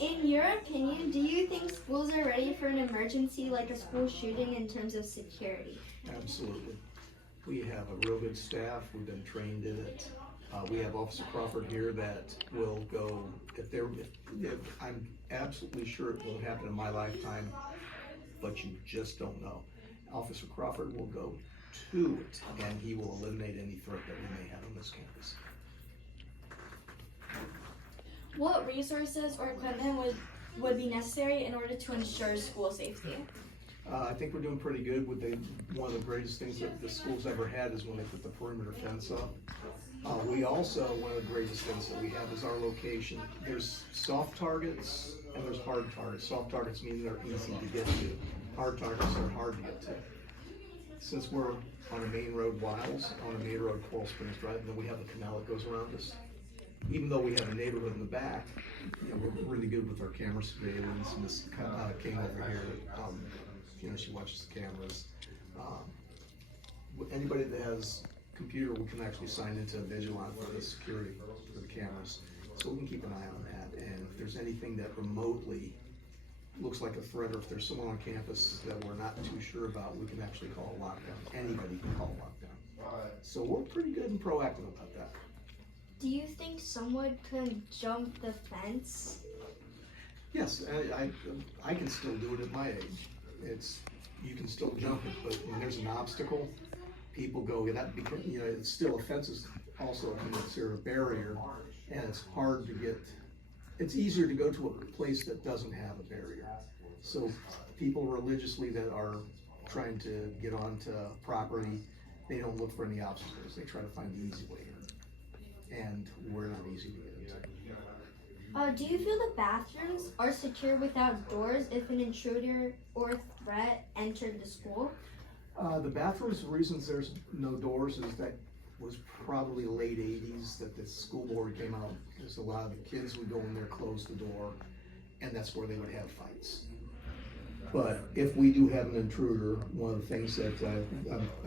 In your opinion, do you think schools are ready for an emergency like a school shooting in terms of security? Absolutely. We have a real good staff. We've been trained in it. We have Officer Crawford here that will go, if I'm absolutely sure it won't happen in my lifetime, but you just don't know. Officer Crawford will go to it and he will eliminate any threat that we may have on this campus. What resources or equipment would be necessary in order to ensure school safety? I think we're doing pretty good with one of the greatest things that the school's ever had is when they put the perimeter fence up. We also, one of the greatest things that we have is our location. There's soft targets and there's hard targets. Soft targets mean they're easy to get to. Hard targets are hard to get to. Since we're on a main road, Wiles, on a main road, Coral Springs Drive, and then we have the canal that goes around us. Even though we have a neighborhood in the back, we're really good with our camera surveillance. And this King over here, she watches the cameras. Anybody that has a computer, we can actually sign into Vigilante for the security for the cameras. So we can keep an eye on that. And if there's anything that remotely looks like a threat, or if there's someone on campus that we're not too sure about, we can actually call a lockdown. Anybody can call a lockdown. So we're pretty good and proactive about that. Do you think someone could jump the fence? Yes, I can still do it at my age. You can still jump it, but when there's an obstacle, people go, that because, it's still, a fence is also considered a barrier, and it's hard to get, it's easier to go to a place that doesn't have a barrier. So people religiously that are trying to get onto property, they don't look for any obstacles. They try to find the easy way in. And we're not easy to get into. Do you feel the bathrooms are secure without doors if an intruder or threat entered the school? The bathrooms, the reasons there's no doors is that was probably late 80s that the school board came out, because a lot of the kids would go in there, close the door, and that's where they would have fights. But if we do have an intruder, one of the things that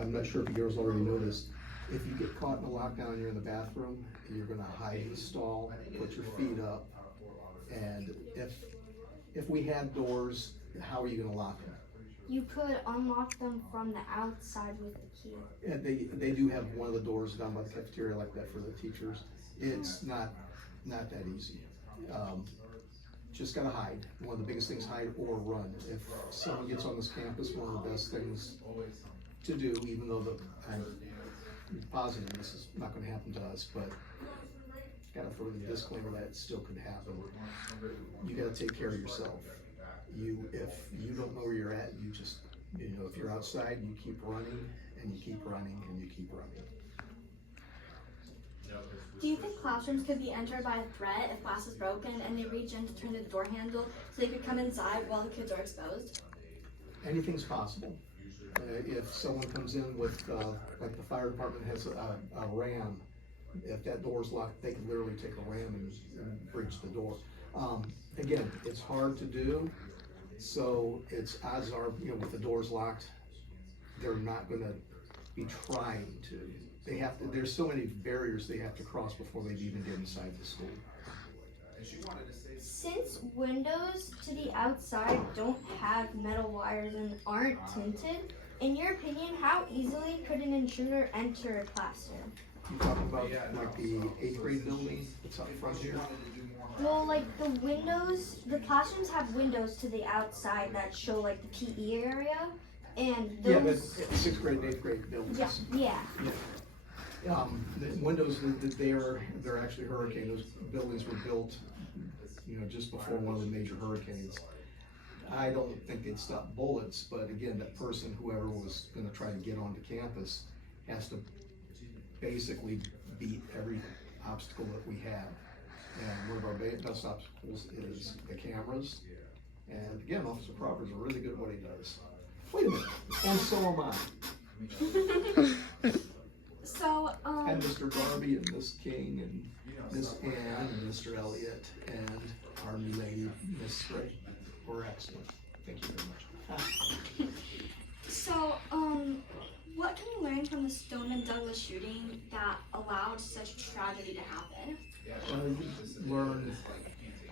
I'm not sure if you girls already noticed, if you get caught in a lockdown and you're in the bathroom, you're gonna hide in the stall, put your feet up, and if we had doors, how are you gonna lock them? You could unlock them from the outside with a key. And they do have one of the doors down by the cafeteria like that for the teachers. It's not that easy. Just gotta hide. One of the biggest things, hide or run. If someone gets on this campus, one of the best things to do, even though I'm positive this is not gonna happen to us, but gotta throw the disclaimer that it still could happen. You gotta take care of yourself. If you don't know where you're at, you just, if you're outside, you keep running and you keep running and you keep running. Do you think classrooms could be entered by a threat if glass is broken and they reach in to turn the door handle so they could come inside while the kids are exposed? Anything's possible. If someone comes in with, like the fire department has a ram, if that door's locked, they can literally take a ram and breach the door. Again, it's hard to do, so it's odds are, with the doors locked, they're not gonna be trying to. There's so many barriers they have to cross before they even get inside the school. Since windows to the outside don't have metal wires and aren't tinted, in your opinion, how easily could an intruder enter a classroom? You talking about like the 8th grade building that's up front here? Well, like the windows, the classrooms have windows to the outside that show like the PE area, and those. Yeah, but 6th grade and 8th grade buildings. Yeah. The windows, they're actually hurricane. Those buildings were built, just before one of the major hurricanes. I don't think they'd stop bullets, but again, that person, whoever was gonna try to get onto campus, has to basically beat every obstacle that we have. And one of our best obstacles is the cameras. And again, Officer Crawford's really good at what he does. Wait a minute, and so am I. So, And Mr. Darby and Miss King and Miss Ann and Mr. Elliott and our new lady, Miss Gray, were excellent. Thank you very much. So, what can you learn from the Stoneman Douglas shooting that allowed such tragedy to happen? You learn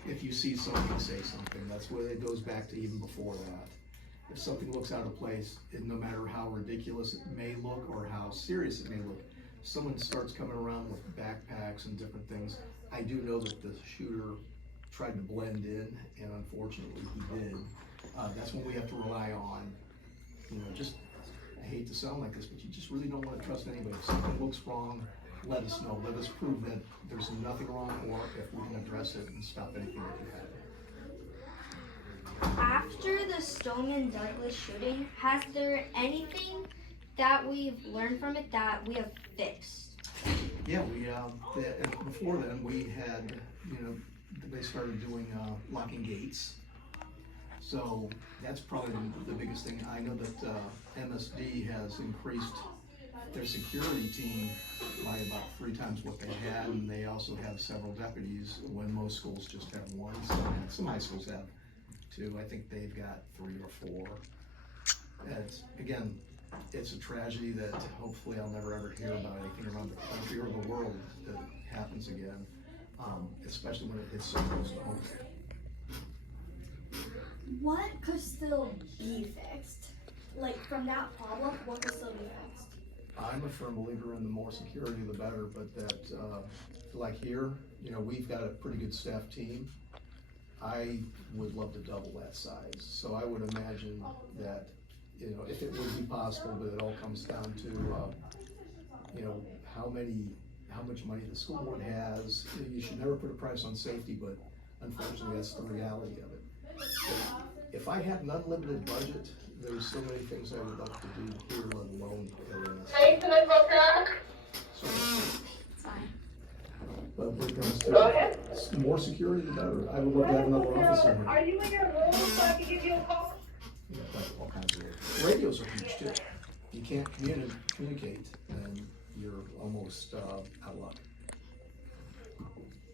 if you see something, say something. That's what it goes back to even before that. If something looks out of place, no matter how ridiculous it may look or how serious it may look, if someone starts coming around with backpacks and different things, I do know that the shooter tried to blend in, and unfortunately he did. That's when we have to rely on, just, I hate to sound like this, but you just really don't want to trust anybody. If something looks wrong, let us know. Let us prove that there's nothing wrong, or if we can address it and stop anything that could happen. After the Stoneman Douglas shooting, has there anything that we've learned from it that we have fixed? Yeah, before then, we had, they started doing locking gates. So that's probably the biggest thing. I know that MSD has increased their security team by about 3 times what they had, and they also have several deputies when most schools just have one. Some high schools have 2. I think they've got 3 or 4. Again, it's a tragedy that hopefully I'll never ever hear about anything around the country or the world that happens again, especially when it hits so close to home. What could still be fixed? Like, from that problem, what could still be fixed? I'm a firm believer in the more security the better, but that, like here, we've got a pretty good staff team. I would love to double that size. So I would imagine that, if it would be possible, but it all comes down to, how much money the school board has. You should never put a price on safety, but unfortunately that's the reality of it. If I had an unlimited budget, there's so many things I would love to do here, let alone areas. So, but when it comes to more security, the better. I would love to have another officer here. Are you in your room so I can give you a call? All kinds of ways. Radios are huge too. If you can't communicate, then you're almost out of luck.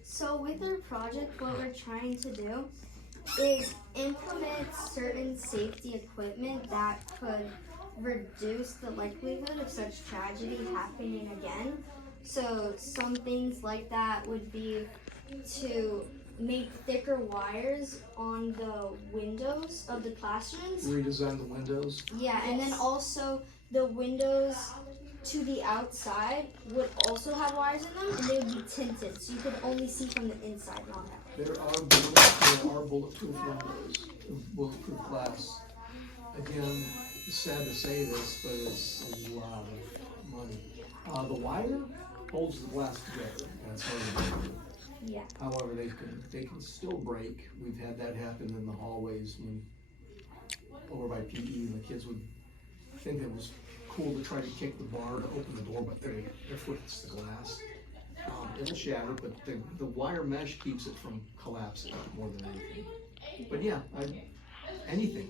So with our project, what we're trying to do is implement certain safety equipment that could reduce the likelihood of such tragedy happening again. So some things like that would be to make thicker wires on the windows of the classrooms. Redesign the windows. Yeah, and then also the windows to the outside would also have wires in them, and they would be tinted, so you could only see from the inside, not out. There are bulletproof windows, bulletproof glass. Again, it's sad to say this, but it's a lot of money. The wire holds the glass together, and it's hard to do. Yeah. However, they can still break. We've had that happen in the hallways over by PE, and the kids would think it was cool to try to kick the bar to open the door, but their foot hits the glass. It'll shatter, but the wire mesh keeps it from collapsing more than anything. But yeah, anything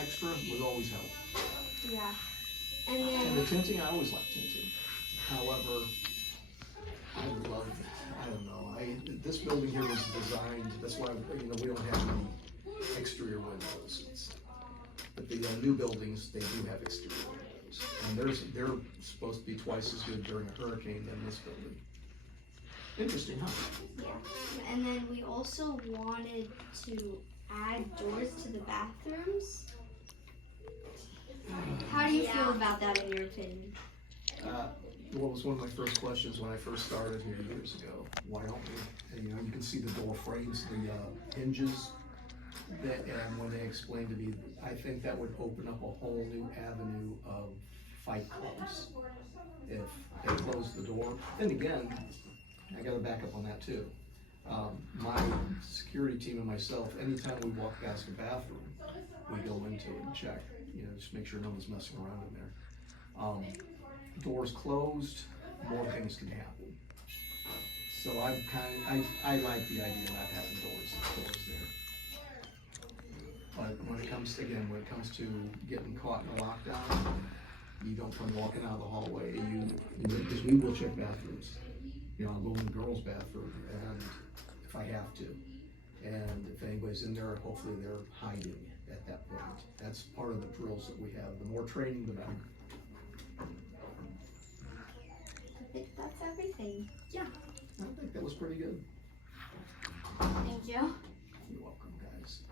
extra would always help. Yeah. And And the then, tinting, I always like tinting. However, I don't know, this building here was designed, that's why, we don't have any exterior windows. But the new buildings, they do have exterior windows. And they're supposed to be twice as good during a hurricane than this building. Interesting, huh? yeah. And then we also wanted to add doors to the bathrooms. How do you feel about that in your opinion? What was one of my first questions when I first started here years ago? Why don't we? You can see the door frames, the hinges, and when they explained to me, I think that would open up a whole new avenue of fight clubs if they closed the door. Then again, I got to back up on that too. My security team and myself, anytime we walk past a bathroom, we go into it and check, just make sure no one's messing around in there. Doors closed, more things can happen. So I like the idea of not having doors there. But when it comes to getting caught in a lockdown, you don't come walking out of the hallway, because we will check bathrooms. I'll go in the girls' bathroom and if I have to. And if anybody's in there, hopefully they're hiding at that point. That's part of the drills that we have. The more training, the better. I think that's everything. I think that was pretty good. Thank you. guys.